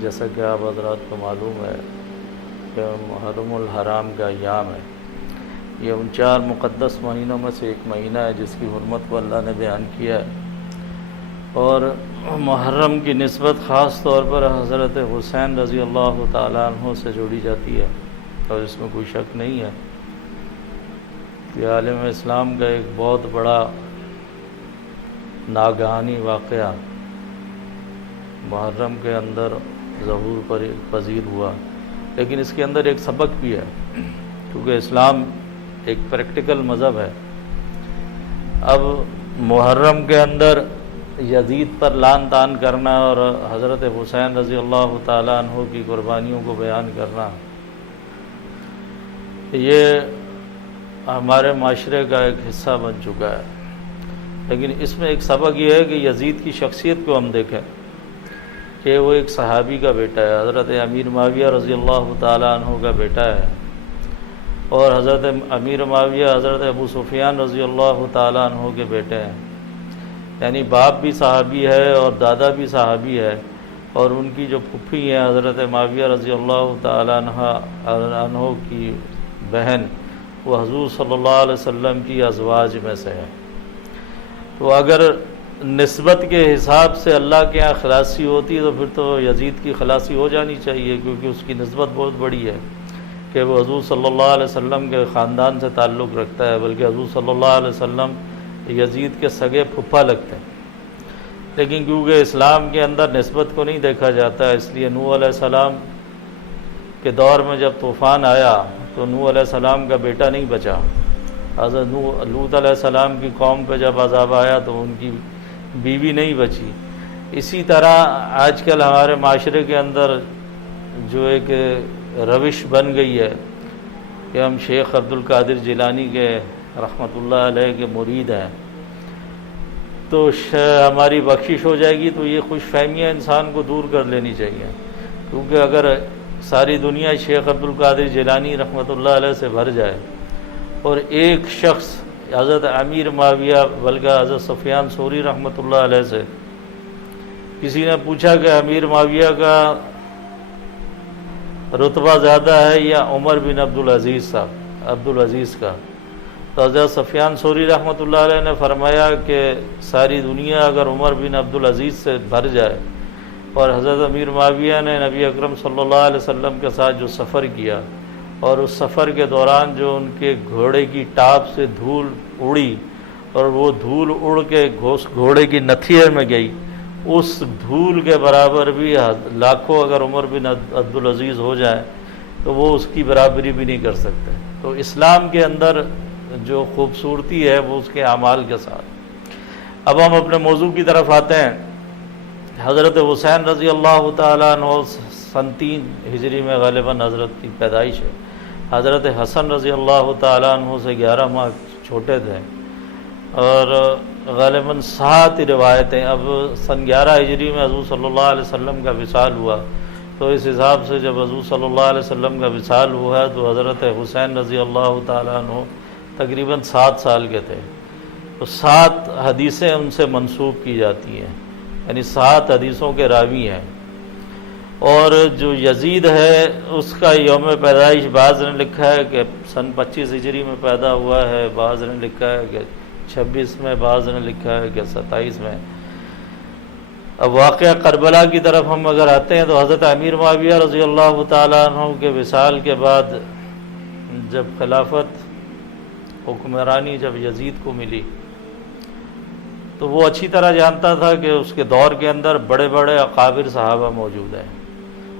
جیسا کہ آپ حضرات کو معلوم ہے کہ محرم الحرام کا ایام ہے، یہ ان 4 مقدس مہینوں میں سے ایک مہینہ ہے جس کی حرمت کو اللہ نے بیان کیا ہے، اور محرم کی نسبت خاص طور پر حضرت حسین رضی اللہ تعالیٰ عنہ سے جوڑی جاتی ہے، اور اس میں کوئی شک نہیں ہے کہ عالم اسلام کا ایک بہت بڑا ناگہانی واقعہ محرم کے اندر ظہور پذیر ہوا، لیکن اس کے اندر ایک سبق بھی ہے، کیونکہ اسلام ایک پریکٹیکل مذہب ہے۔ اب محرم کے اندر یزید پر لعن طعن کرنا اور حضرت حسین رضی اللہ تعالیٰ عنہ کی قربانیوں کو بیان کرنا، یہ ہمارے معاشرے کا ایک حصہ بن چکا ہے، لیکن اس میں ایک سبق یہ ہے کہ یزید کی شخصیت کو ہم دیکھیں کہ وہ ایک صحابی کا بیٹا ہے، حضرت امیر معاویہ رضی اللہ تعالیٰ عنہ کا بیٹا ہے، اور حضرت امیر معاویہ حضرت ابو سفیان رضی اللہ تعالیٰ عنہ کے بیٹے ہیں، یعنی باپ بھی صحابی ہے اور دادا بھی صحابی ہے، اور ان کی جو پھپھی ہیں حضرت معاویہ رضی اللہ تعالیٰ عنہ کی بہن، وہ حضور صلی اللہ علیہ وسلم کی ازواج میں سے ہے۔ تو اگر نسبت کے حساب سے اللہ کے یہاں خلاصی ہوتی تو پھر تو یزید کی خلاصی ہو جانی چاہیے، کیونکہ اس کی نسبت بہت بڑی ہے کہ وہ حضور صلی اللہ علیہ وسلم کے خاندان سے تعلق رکھتا ہے، بلکہ حضور صلی اللہ علیہ وسلم یزید کے سگے پھپھا لگتے ہیں، لیکن کیونکہ اسلام کے اندر نسبت کو نہیں دیکھا جاتا، اس لیے نوح علیہ السلام کے دور میں جب طوفان آیا تو نوح علیہ السلام کا بیٹا نہیں بچا، حضرت لوط علیہ السلام کی قوم پہ جب عذاب آیا تو ان کی بیوی نہیں بچی۔ اسی طرح آج کل ہمارے معاشرے کے اندر جو ایک روش بن گئی ہے کہ ہم شیخ عبد القادر جیلانی کے رحمۃ اللہ علیہ کے مرید ہیں، تو ہماری بخشش ہو جائے گی، تو یہ خوش فہمیاں انسان کو دور کر لینی چاہیے، کیونکہ اگر ساری دنیا شیخ عبد القادر جیلانی رحمۃ اللہ علیہ سے بھر جائے اور ایک شخص حضرت امیر معاویہ بلکہ حضرت سفیان ثوری رحمۃ اللہ علیہ سے کسی نے پوچھا کہ امیر معاویہ کا رتبہ زیادہ ہے یا عمر بن عبدالعزیز کا، تو حضرت سفیان ثوری رحمۃ اللہ علیہ نے فرمایا کہ ساری دنیا اگر عمر بن عبدالعزیز سے بھر جائے اور حضرت امیر معاویہ نے نبی اکرم صلی اللہ علیہ وسلم کے ساتھ جو سفر کیا اور اس سفر کے دوران جو ان کے گھوڑے کی ٹاپ سے دھول اڑی اور وہ دھول اڑ کے گھوڑے کی نتھیے میں گئی، اس دھول کے برابر بھی لاکھوں اگر عمر بن عبدالعزیز ہو جائیں تو وہ اس کی برابری بھی نہیں کر سکتے۔ تو اسلام کے اندر جو خوبصورتی ہے وہ اس کے اعمال کے ساتھ۔ اب ہم اپنے موضوع کی طرف آتے ہیں۔ حضرت حسین رضی اللہ تعالیٰ عنہ سن 3 ہجری میں غالباً حضرت کی پیدائش ہے۔ حضرت حسن رضی اللہ تعالیٰ عنہ سے 11 ماہ چھوٹے تھے، اور غالباً 7 روایتیں، اب سن 11 ہجری میں حضور صلی اللہ علیہ وسلم کا وصال ہوا، تو اس حساب سے جب حضور صلی اللہ علیہ وسلم کا وصال ہوا تو حضرت حسین رضی اللہ تعالیٰ عنہ تقریباً 7 سال کے تھے، تو 7 حدیثیں ان سے منسوب کی جاتی ہیں، یعنی 7 حدیثوں کے راوی ہیں۔ اور جو یزید ہے اس کا یوم پیدائش بعض نے لکھا ہے کہ سن 25 ہجری میں پیدا ہوا ہے، بعض نے لکھا ہے کہ 26 میں، بعض نے لکھا ہے کہ 27 میں۔ اب واقعہ کربلا کی طرف ہم اگر آتے ہیں تو حضرت امیر معاویہ رضی اللہ تعالیٰ عنہ کے وصال کے بعد جب خلافت حکمرانی جب یزید کو ملی تو وہ اچھی طرح جانتا تھا کہ اس کے دور کے اندر بڑے بڑے اکابر صحابہ موجود ہیں،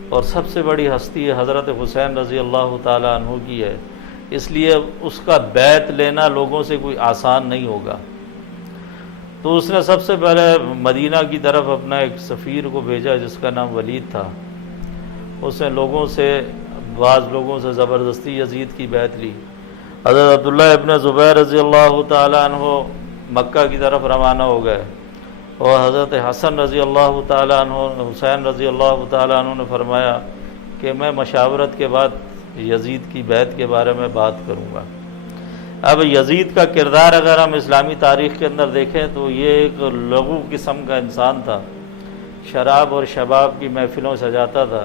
اور سب سے بڑی ہستی حضرت حسین رضی اللہ تعالیٰ عنہ کی ہے، اس لیے اس کا بیعت لینا لوگوں سے کوئی آسان نہیں ہوگا۔ تو اس نے سب سے پہلے مدینہ کی طرف اپنا ایک سفیر کو بھیجا جس کا نام ولید تھا، اس نے بعض لوگوں سے زبردستی یزید کی بیعت لی۔ حضرت عبداللہ ابن زبیر رضی اللہ تعالیٰ عنہ مکہ کی طرف روانہ ہو گئے، اور حضرت حسن رضی اللہ تعالیٰ عنہ حسین رضی اللہ تعالیٰ عنہ نے فرمایا کہ میں مشاورت کے بعد یزید کی بیعت کے بارے میں بات کروں گا۔ اب یزید کا کردار اگر ہم اسلامی تاریخ کے اندر دیکھیں تو یہ ایک لغو قسم کا انسان تھا، شراب اور شباب کی محفلوں سجاتا تھا،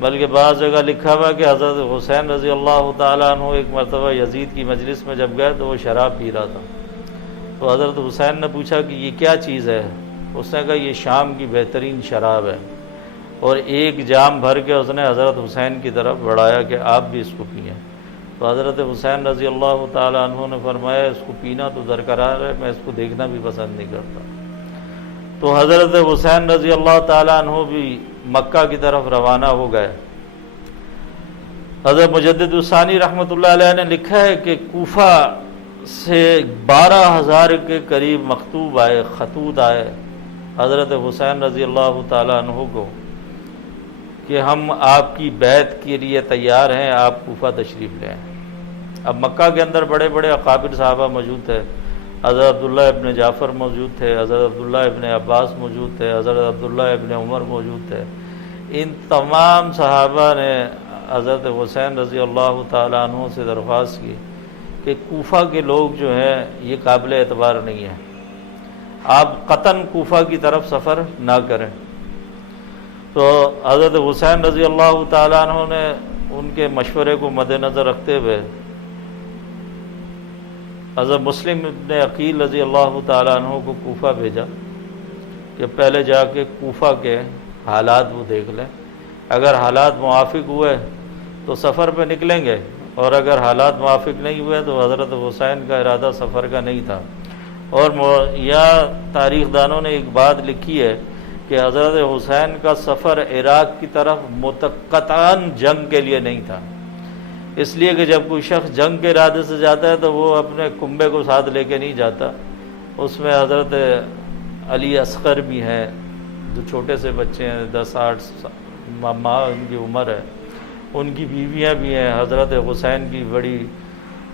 بلکہ بعض جگہ لکھا ہوا کہ حضرت حسین رضی اللہ تعالیٰ عنہ ایک مرتبہ یزید کی مجلس میں جب گئے تو وہ شراب پی رہا تھا، تو حضرت حسین نے پوچھا کہ یہ کیا چیز ہے؟ اس نے کہا یہ شام کی بہترین شراب ہے، اور ایک جام بھر کے اس نے حضرت حسین کی طرف بڑھایا کہ آپ بھی اس کو پئیں۔ تو حضرت حسین رضی اللہ تعالیٰ عنہ نے فرمایا اس کو پینا تو درکرار ہے، میں اس کو دیکھنا بھی پسند نہیں کرتا۔ تو حضرت حسین رضی اللہ تعالیٰ عنہ بھی مکہ کی طرف روانہ ہو گئے۔ حضرت مجدد الثانی رحمۃ اللہ علیہ نے لکھا ہے کہ کوفہ سے 12,000 کے قریب مکتوب آئے، خطوط آئے حضرت حسین رضی اللہ تعالیٰ عنہ کو کہ ہم آپ کی بیعت کے لیے تیار ہیں، آپ کوفہ تشریف لیں۔ اب مکہ کے اندر بڑے بڑے اکابر صحابہ موجود تھے، حضرت عبداللہ ابن جعفر موجود تھے، حضرت عبداللہ ابن عباس موجود تھے، حضرت عبداللہ ابن عمر موجود تھے۔ ان تمام صحابہ نے حضرت حسین رضی اللہ تعالیٰ عنہ سے درخواست کی کہ کوفہ کے لوگ جو ہیں یہ قابل اعتبار نہیں ہیں، آپ قطعاً کوفہ کی طرف سفر نہ کریں۔ تو حضرت حسین رضی اللہ تعالیٰ عنہ نے ان کے مشورے کو مد نظر رکھتے ہوئے حضرت مسلم ابن عقیل رضی اللہ تعالیٰ عنہ کو کوفہ بھیجا کہ پہلے جا کے کوفہ کے حالات وہ دیکھ لیں، اگر حالات موافق ہوئے تو سفر پہ نکلیں گے، اور اگر حالات موافق نہیں ہوئے تو حضرت حسین کا ارادہ سفر کا نہیں تھا۔ اور یہاں تاریخ دانوں نے ایک بات لکھی ہے کہ حضرت حسین کا سفر عراق کی طرف قطعاً جنگ کے لیے نہیں تھا، اس لیے کہ جب کوئی شخص جنگ کے ارادے سے جاتا ہے تو وہ اپنے کنبے کو ساتھ لے کے نہیں جاتا، اس میں حضرت علی اصغر بھی ہیں جو چھوٹے سے بچے ہیں، 10-8 ماہ ان کی عمر ہے، ان کی بیویاں بھی ہیں، حضرت حسین کی بڑی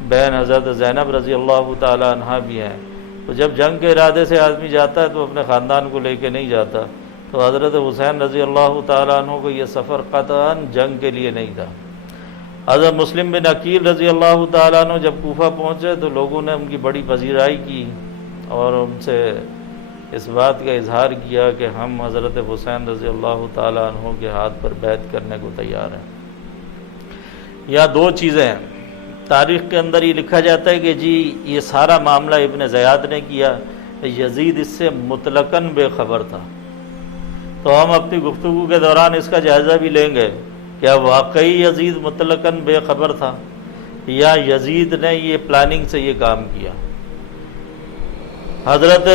بہن حضرت زینب رضی اللہ تعالیٰ عنہا بھی ہیں۔ تو جب جنگ کے ارادے سے آدمی جاتا ہے تو اپنے خاندان کو لے کے نہیں جاتا، تو حضرت حسین رضی اللہ تعالیٰ عنہ کو یہ سفر قطعاً جنگ کے لیے نہیں تھا۔ حضرت مسلم بن عقیل رضی اللہ تعالیٰ عنہ جب کوفہ پہنچے تو لوگوں نے ان کی بڑی پذیرائی کی اور ان سے اس بات کا اظہار کیا کہ ہم حضرت حسین رضی اللہ تعالیٰ عنہ کے ہاتھ پر بیعت کرنے کو تیار ہیں۔ یا دو چیزیں ہیں، تاریخ کے اندر یہ لکھا جاتا ہے کہ جی یہ سارا معاملہ ابن زیاد نے کیا، یزید اس سے مطلقاً بے خبر تھا۔ تو ہم اپنی گفتگو کے دوران اس کا جائزہ بھی لیں گے، کیا واقعی یزید مطلقاً بے خبر تھا یا یزید نے یہ پلاننگ سے یہ کام کیا؟ حضرت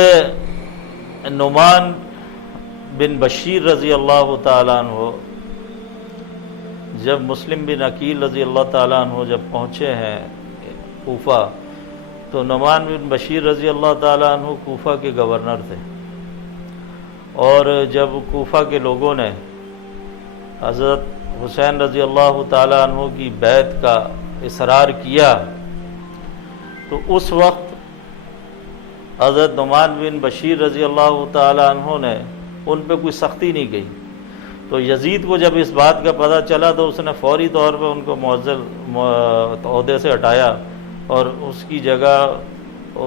نعمان بن بشیر رضی اللہ تعالیٰ عنہ جب مسلم بن عقیل رضی اللہ تعالیٰ عنہ جب پہنچے ہیں کوفہ، تو نعمان بن بشیر رضی اللہ تعالیٰ عنہ کوفہ کے گورنر تھے، اور جب کوفہ کے لوگوں نے حضرت حسین رضی اللہ تعالیٰ عنہ کی بیعت کا اصرار کیا تو اس وقت حضرت نعمان بن بشیر رضی اللہ تعالیٰ عنہ نے ان پہ کوئی سختی نہیں کی۔ تو یزید کو جب اس بات کا پتہ چلا تو اس نے فوری طور پہ ان کو معزل عہدے سے ہٹایا، اور اس کی جگہ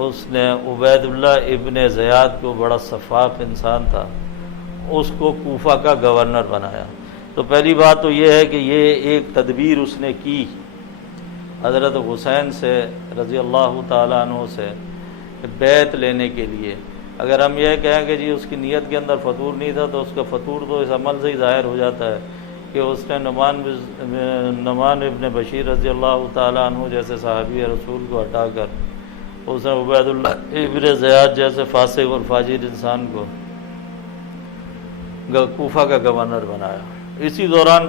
اس نے عبید اللہ ابن زیاد کو، بڑا شفاف انسان تھا، اس کو کوفہ کا گورنر بنایا۔ تو پہلی بات تو یہ ہے کہ یہ ایک تدبیر اس نے کی حضرت حسین سے رضی اللہ تعالیٰ عنہ سے بیعت لینے کے لیے۔ اگر ہم یہ کہیں کہ جی اس کی نیت کے اندر فطور نہیں تھا تو اس کا فطور تو اس عمل سے ہی ظاہر ہو جاتا ہے کہ اس نے نعمان ابن بشیر رضی اللہ تعالیٰ عنہ جیسے صحابی رسول کو ہٹا کر اس نے عبید اللہ ابن زیاد جیسے فاسق اور فاجر انسان کو کوفہ کا گورنر بنایا۔ اسی دوران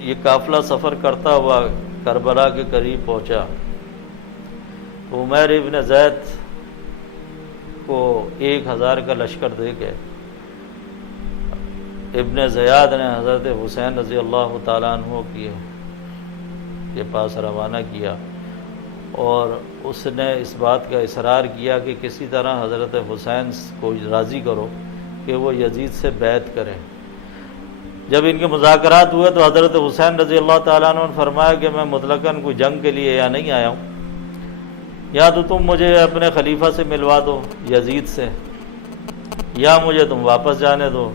یہ قافلہ سفر کرتا ہوا کربلا کے قریب پہنچا، عمیر ابن زید کو 1000 کا لشکر دے کے ابن زیاد نے حضرت حسین رضی اللہ تعالیٰ عنہ کے پاس روانہ کیا، اور اس نے اس بات کا اصرار کیا کہ کسی طرح حضرت حسین کو راضی کرو کہ وہ یزید سے بیعت کریں۔ جب ان کے مذاکرات ہوئے تو حضرت حسین رضی اللہ تعالیٰ عنہ نے فرمایا کہ میں مطلقاً کوئی جنگ کے لیے یا نہیں آیا ہوں، یا تو تم مجھے اپنے خلیفہ سے ملوا دو یزید سے، یا مجھے تم واپس جانے دو۔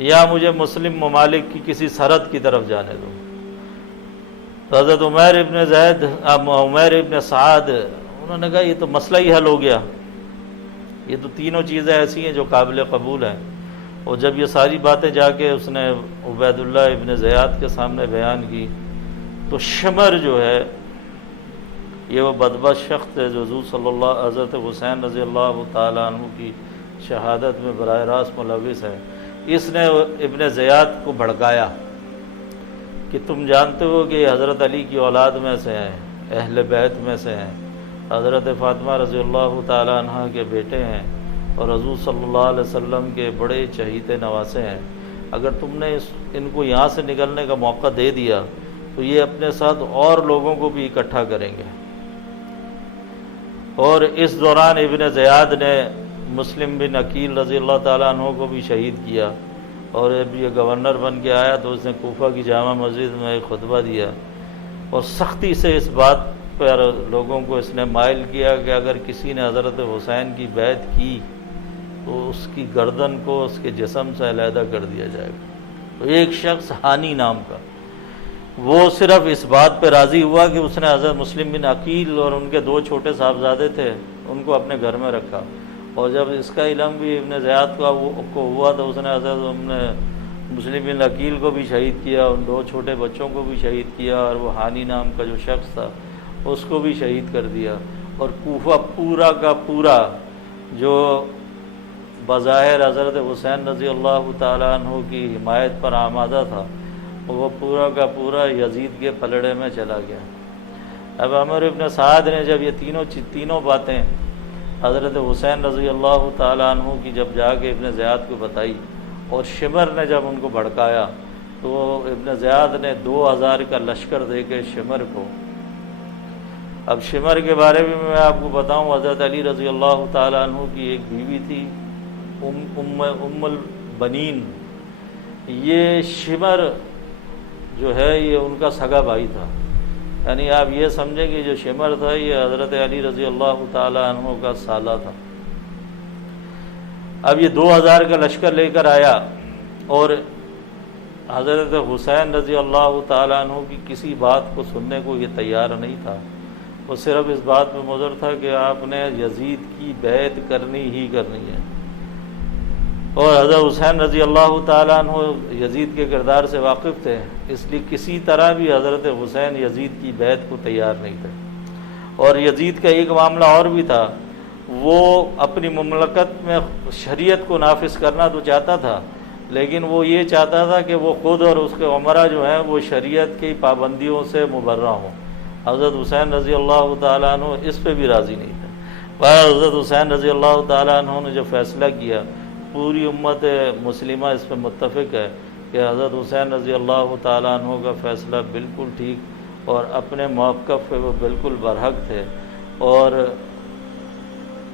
یا مجھے مسلم ممالک کی کسی سرحد کی طرف جانے دو۔ تو حضرت عمیر ابن سعد انہوں نے کہا یہ تو مسئلہ ہی حل ہو گیا، یہ تو تینوں چیزیں ایسی ہیں جو قابل قبول ہیں۔ اور جب یہ ساری باتیں جا کے اس نے عبید اللہ ابن زیاد کے سامنے بیان کی تو شمر جو ہے یہ وہ بدبخت شخص ہے جو حضور صلی اللہ حضرت حسین رضی اللہ تعالیٰ عنہ کی شہادت میں براہ راست ملوث ہے، اس نے ابن زیاد کو بھڑکایا کہ تم جانتے ہو کہ یہ حضرت علی کی اولاد میں سے ہیں، اہل بیت میں سے ہیں، حضرت فاطمہ رضی اللہ تعالیٰ عنہ کے بیٹے ہیں اور حضور صلی اللہ علیہ وسلم کے بڑے چہیتے نواسے ہیں، اگر تم نے ان کو یہاں سے نکلنے کا موقع دے دیا تو یہ اپنے ساتھ اور لوگوں کو بھی اکٹھا کریں گے۔ اور اس دوران ابن زیاد نے مسلم بن عقیل رضی اللہ تعالیٰ عنہ کو بھی شہید کیا، اور جب یہ گورنر بن کے آیا تو اس نے کوفہ کی جامع مسجد میں ایک خطبہ دیا اور سختی سے اس بات پر لوگوں کو اس نے مائل کیا کہ اگر کسی نے حضرت حسین کی بیعت کی تو اس کی گردن کو اس کے جسم سے علیحدہ کر دیا جائے گا۔ تو ایک شخص ہانی نام کا وہ صرف اس بات پہ راضی ہوا کہ اس نے حضرت مسلم بن عقیل اور ان کے 2 چھوٹے صاحبزادے تھے ان کو اپنے گھر میں رکھا، اور جب اس کا علم بھی ابن زیاد کو ہوا تو اس نے حضرت مسلم بن عقیل کو بھی شہید کیا، ان 2 چھوٹے بچوں کو بھی شہید کیا، اور وہ ہانی نام کا جو شخص تھا اس کو بھی شہید کر دیا۔ اور کوفہ پورا کا پورا جو بظاہر حضرت حسین رضی اللہ تعالیٰ عنہ کی حمایت پر آمادہ تھا وہ پورا کا پورا یزید کے پلڑے میں چلا گیا۔ اب عمر ابن سعد نے جب یہ تینوں باتیں حضرت حسین رضی اللہ تعالیٰ عنہ کی جب جا کے ابن زیاد کو بتائی اور شمر نے جب ان کو بھڑکایا تو ابن زیاد نے 2000 کا لشکر دے کے شمر کو، اب شمر کے بارے میں آپ کو بتاؤں، حضرت علی رضی اللہ تعالیٰ عنہ کی ایک بیوی تھی ام البنین، یہ شمر جو ہے یہ ان کا سگا بھائی تھا، یعنی آپ یہ سمجھیں کہ جو شمر تھا یہ حضرت علی رضی اللہ تعالیٰ عنہ کا سالہ تھا۔ اب یہ 2000 کا لشکر لے کر آیا اور حضرت حسین رضی اللہ تعالیٰ عنہ کی کسی بات کو سننے کو یہ تیار نہیں تھا، وہ صرف اس بات میں مضر تھا کہ آپ نے یزید کی بیعت کرنی ہی کرنی ہے، اور حضرت حسین رضی اللہ تعالیٰ عنہ یزید کے کردار سے واقف تھے، اس لیے کسی طرح بھی حضرت حسین یزید کی بیعت کو تیار نہیں تھے۔ اور یزید کا ایک معاملہ اور بھی تھا، وہ اپنی مملکت میں شریعت کو نافذ کرنا تو چاہتا تھا، لیکن وہ یہ چاہتا تھا کہ وہ خود اور اس کے عمرہ جو ہیں وہ شریعت کی پابندیوں سے مبرہ ہوں۔ حضرت حسین رضی اللہ تعالیٰ عنہ اس پہ بھی راضی نہیں تھے۔ حضرت حسین رضی اللہ تعالیٰ عنہ نے جو فیصلہ کیا، پوری امت مسلمہ اس پہ متفق ہے کہ حضرت حسین رضی اللہ تعالیٰ عنہ کا فیصلہ بالکل ٹھیک اور اپنے موقف پہ وہ بالکل برحق تھے، اور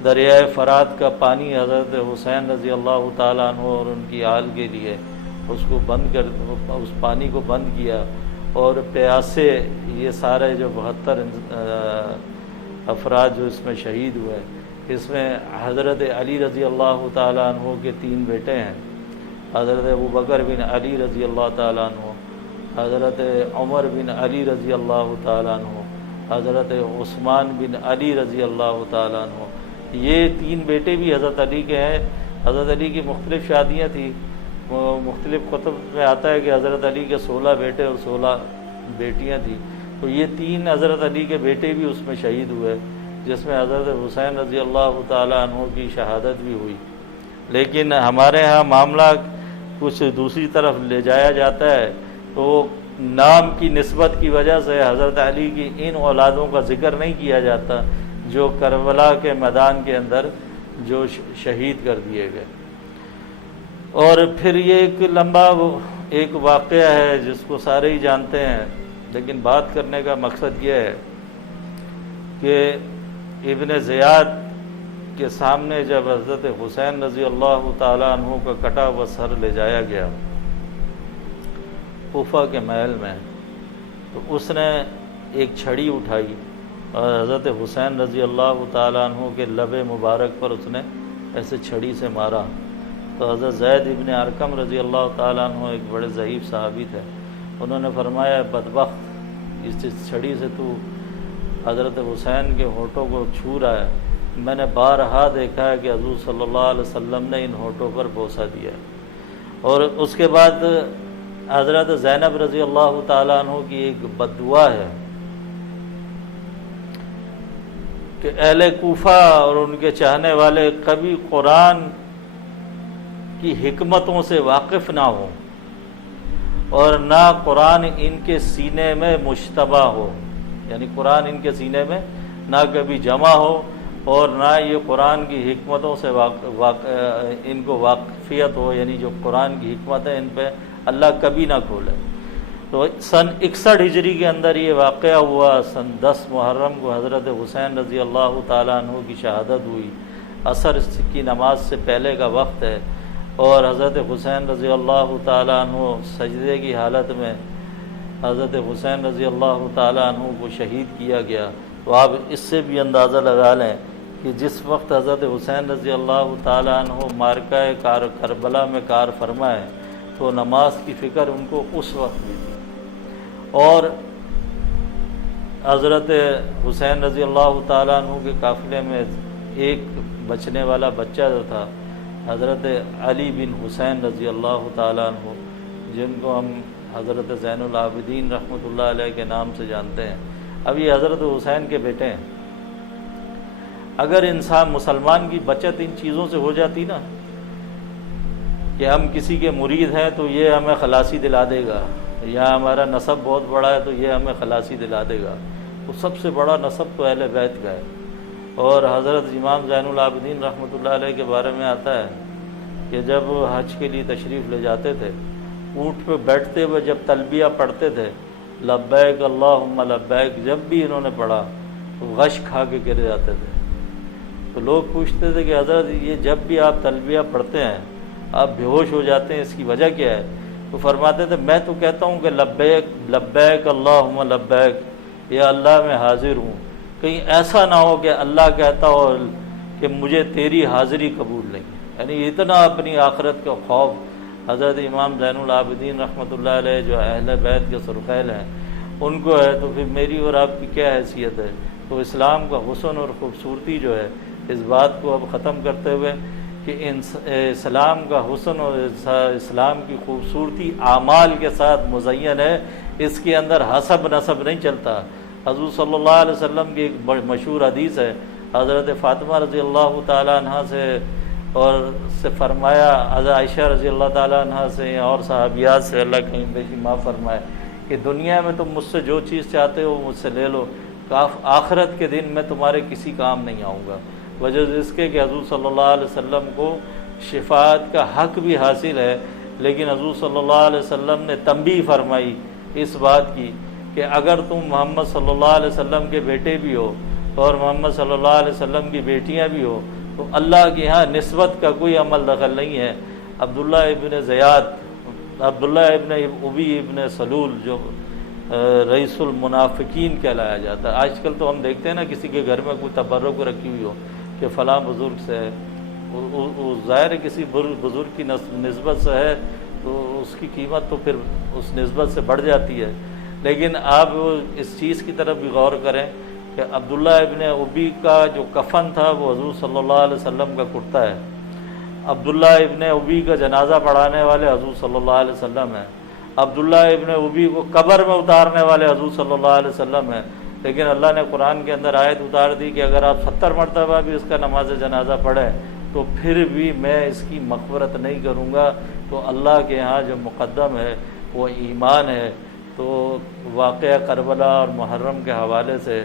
دریائے فرات کا پانی حضرت حسین رضی اللہ تعالیٰ عنہ اور ان کی آل کے لیے اس پانی کو بند کیا، اور پیاسے یہ سارے جو 72 افراد جو اس میں شہید ہوئے، اس میں حضرت علی رضی اللہ تعالیٰ عنہ کے 3 بیٹے ہیں، حضرت ابوبکر بن علی رضی اللہ تعالیٰ عنہ، حضرت عمر بن علی رضی اللہ تعالیٰ عنہ، حضرت عثمان بن علی رضی اللہ تعالیٰ عنہ، یہ 3 بیٹے بھی حضرت علی کے ہیں۔ حضرت علی کی مختلف شادیاں تھیں، مختلف کتب میں آتا ہے کہ حضرت علی کے 16 بیٹے اور 16 بیٹیاں تھیں، تو یہ 3 حضرت علی کے بیٹے بھی اس میں شہید ہوئے، جس میں حضرت حسین رضی اللہ تعالیٰ عنہ کی شہادت بھی ہوئی۔ لیکن ہمارے ہاں معاملہ کچھ دوسری طرف لے جایا جاتا ہے، تو نام کی نسبت کی وجہ سے حضرت علی کی ان اولادوں کا ذکر نہیں کیا جاتا جو کربلا کے میدان کے اندر جو شہید کر دیے گئے۔ اور پھر یہ ایک لمبا ایک واقعہ ہے جس کو سارے ہی جانتے ہیں، لیکن بات کرنے کا مقصد یہ ہے کہ ابن زیاد کے سامنے جب حضرت حسین رضی اللہ تعالیٰ عنہ کا کٹا ہوا سر لے جایا گیا کوفہ کے محل میں، تو اس نے ایک چھڑی اٹھائی اور حضرت حسین رضی اللہ تعالیٰ عنہ کے لب مبارک پر اس نے ایسے چھڑی سے مارا، تو حضرت زید ابن ارقم رضی اللہ تعالیٰ عنہ ایک بڑے ضعیف صحابی تھے، انہوں نے فرمایا بدبخت، اس چھڑی سے تو حضرت حسین کے ہونٹوں کو چھو رہا ہے، میں نے بارہا دیکھا ہے کہ حضور صلی اللہ علیہ وسلم نے ان ہونٹوں پر بوسہ دیا ہے۔ اور اس کے بعد حضرت زینب رضی اللہ تعالیٰ عنہ کی ایک بد دعا ہے کہ اہل کوفہ اور ان کے چاہنے والے کبھی قرآن کی حکمتوں سے واقف نہ ہوں اور نہ قرآن ان کے سینے میں مشتبہ ہو، یعنی قرآن ان کے سینے میں نہ کبھی جمع ہو اور نہ یہ قرآن کی حکمتوں سے ان کو واقفیت ہو، یعنی جو قرآن کی حکمت ہے ان پہ اللہ کبھی نہ کھولے۔ تو سن 61 ہجری کے اندر یہ واقعہ ہوا۔ سن 10 محرم کو حضرت حسین رضی اللہ تعالیٰ عنہ کی شہادت ہوئی، عصر کی نماز سے پہلے کا وقت ہے، اور حضرت حسین رضی اللہ تعالیٰ عنہ سجدے کی حالت میں حضرت حسین رضی اللہ تعالیٰ عنہ کو شہید کیا گیا۔ تو آپ اس سے بھی اندازہ لگا لیں کہ جس وقت حضرت حسین رضی اللہ تعالیٰ عنہ معرکہ کربلا میں کار فرما ہے تو نماز کی فکر ان کو اس وقت بھی تھی، اور حضرت حسین رضی اللہ تعالیٰ عنہ کے قافلے میں ایک بچنے والا بچہ جو تھا حضرت علی بن حسین رضی اللہ تعالیٰ عنہ، جن کو ہم حضرت زین العابدین رحمۃ اللہ علیہ کے نام سے جانتے ہیں۔ اب یہ حضرت حسین کے بیٹے ہیں۔ اگر انسان مسلمان کی بچت ان چیزوں سے ہو جاتی نا کہ ہم کسی کے مرید ہیں تو یہ ہمیں خلاصی دلا دے گا، یا ہمارا نسب بہت بڑا ہے تو یہ ہمیں خلاصی دلا دے گا، تو سب سے بڑا نسب تو اہل بیت کا ہے۔ اور حضرت امام زین العابدین رحمۃ اللہ علیہ کے بارے میں آتا ہے کہ جب حج کے لیے تشریف لے جاتے تھے، اونٹ پہ بیٹھتے ہوئے جب تلبیہ پڑھتے تھے، لبیک اللہم لبیک، جب بھی انہوں نے پڑھا تو غش کھا کے گر جاتے تھے۔ تو لوگ پوچھتے تھے کہ حضرت یہ جب بھی آپ تلبیہ پڑھتے ہیں آپ بے ہوش ہو جاتے ہیں، اس کی وجہ کیا ہے؟ تو فرماتے تھے میں تو کہتا ہوں کہ لبیک لبیک اللہم لبیک، یا اللہ میں حاضر ہوں، کہیں ایسا نہ ہو کہ اللہ کہتا ہو کہ مجھے تیری حاضری قبول نہیں۔ یعنی اتنا اپنی آخرت کا خوف حضرت امام زین العابدین رحمۃ اللہ علیہ جو اہل بیت کے سرخیل ہیں ان کو ہے، تو پھر میری اور آپ کی کیا حیثیت ہے؟ تو اسلام کا حسن اور خوبصورتی جو ہے، اس بات کو اب ختم کرتے ہوئے کہ اسلام کا حسن اور اسلام کی خوبصورتی اعمال کے ساتھ مزین ہے، اس کے اندر حسب نسب نہیں چلتا۔ حضور صلی اللہ علیہ وسلم کی ایک مشہور حدیث ہے، حضرت فاطمہ رضی اللہ تعالیٰ عنہ سے فرمایا، حضرت عائشہ رضی اللہ تعالیٰ عنہ سے اور صحابیات سے، اللہ کہیں بیشی معاف فرمائے، کہ دنیا میں تم مجھ سے جو چیز چاہتے ہو مجھ سے لے لو، آخرت کے دن میں تمہارے کسی کام نہیں آؤں گا۔ وجہ اس کے کہ حضور صلی اللہ علیہ وسلم کو شفاعت کا حق بھی حاصل ہے، لیکن حضور صلی اللہ علیہ وسلم نے تنبیہ فرمائی اس بات کی کہ اگر تم محمد صلی اللہ علیہ وسلم کے بیٹے بھی ہو اور محمد صلی اللہ علیہ وسلم کی بیٹیاں بھی ہو تو اللہ کے ہاں نسبت کا کوئی عمل دخل نہیں ہے۔ عبداللہ ابن زیاد، عبداللہ ابن ابی ابن سلول جو رئیس المنافقین کہلایا جاتا ہے، آج کل تو ہم دیکھتے ہیں نا کسی کے گھر میں کوئی تبرک رکھی ہوئی ہو کہ فلاں بزرگ سے ہے، ظاہر کسی بزرگ کی نسبت سے ہے تو اس کی قیمت تو پھر اس نسبت سے بڑھ جاتی ہے۔ لیکن آپ اس چیز کی طرف بھی غور کریں کہ عبداللہ ابن ابی کا جو کفن تھا وہ حضور صلی اللہ علیہ وسلم کا کرتا ہے، عبداللہ ابن ابی کا جنازہ پڑھانے والے حضور صلی اللہ علیہ وسلم ہیں، عبداللہ ابن ابی کو قبر میں اتارنے والے حضور صلی اللہ علیہ وسلم ہیں، لیکن اللہ نے قرآن کے اندر آیت اتار دی کہ اگر آپ 70 مرتبہ بھی اس کا نماز جنازہ پڑھیں تو پھر بھی میں اس کی مغفرت نہیں کروں گا۔ تو اللہ کے ہاں جو مقدم ہے وہ ایمان ہے۔ تو واقعہ کربلا اور محرم کے حوالے سے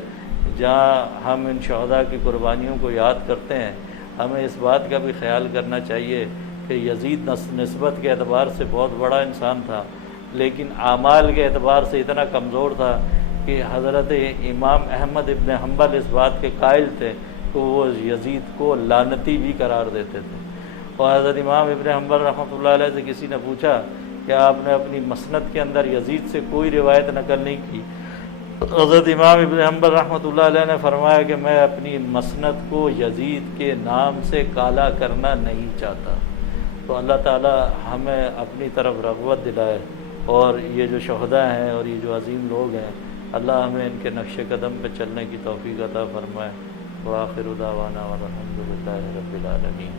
جہاں ہم ان شہداء کی قربانیوں کو یاد کرتے ہیں، ہمیں اس بات کا بھی خیال کرنا چاہیے کہ یزید نسبت کے اعتبار سے بہت بڑا انسان تھا، لیکن اعمال کے اعتبار سے اتنا کمزور تھا کہ حضرت امام احمد ابن حنبل اس بات کے قائل تھے تو وہ یزید کو لعنتی بھی قرار دیتے تھے۔ اور حضرت امام ابن حنبل رحمۃ اللہ علیہ سے کسی نے پوچھا کہ آپ نے اپنی مسند کے اندر یزید سے کوئی روایت نقل نہیں کی؟ حضرت امام ابن حنبل رحمۃ اللہ علیہ نے فرمایا کہ میں اپنی مسند کو یزید کے نام سے کالا کرنا نہیں چاہتا۔ تو اللہ تعالی ہمیں اپنی طرف رغبت دلائے، اور یہ جو شہداء ہیں اور یہ جو عظیم لوگ ہیں، اللہ ہمیں ان کے نقش قدم پہ چلنے کی توفیق عطا فرمائے۔ وآخر دعوانا والحمد للہ رب العالمین۔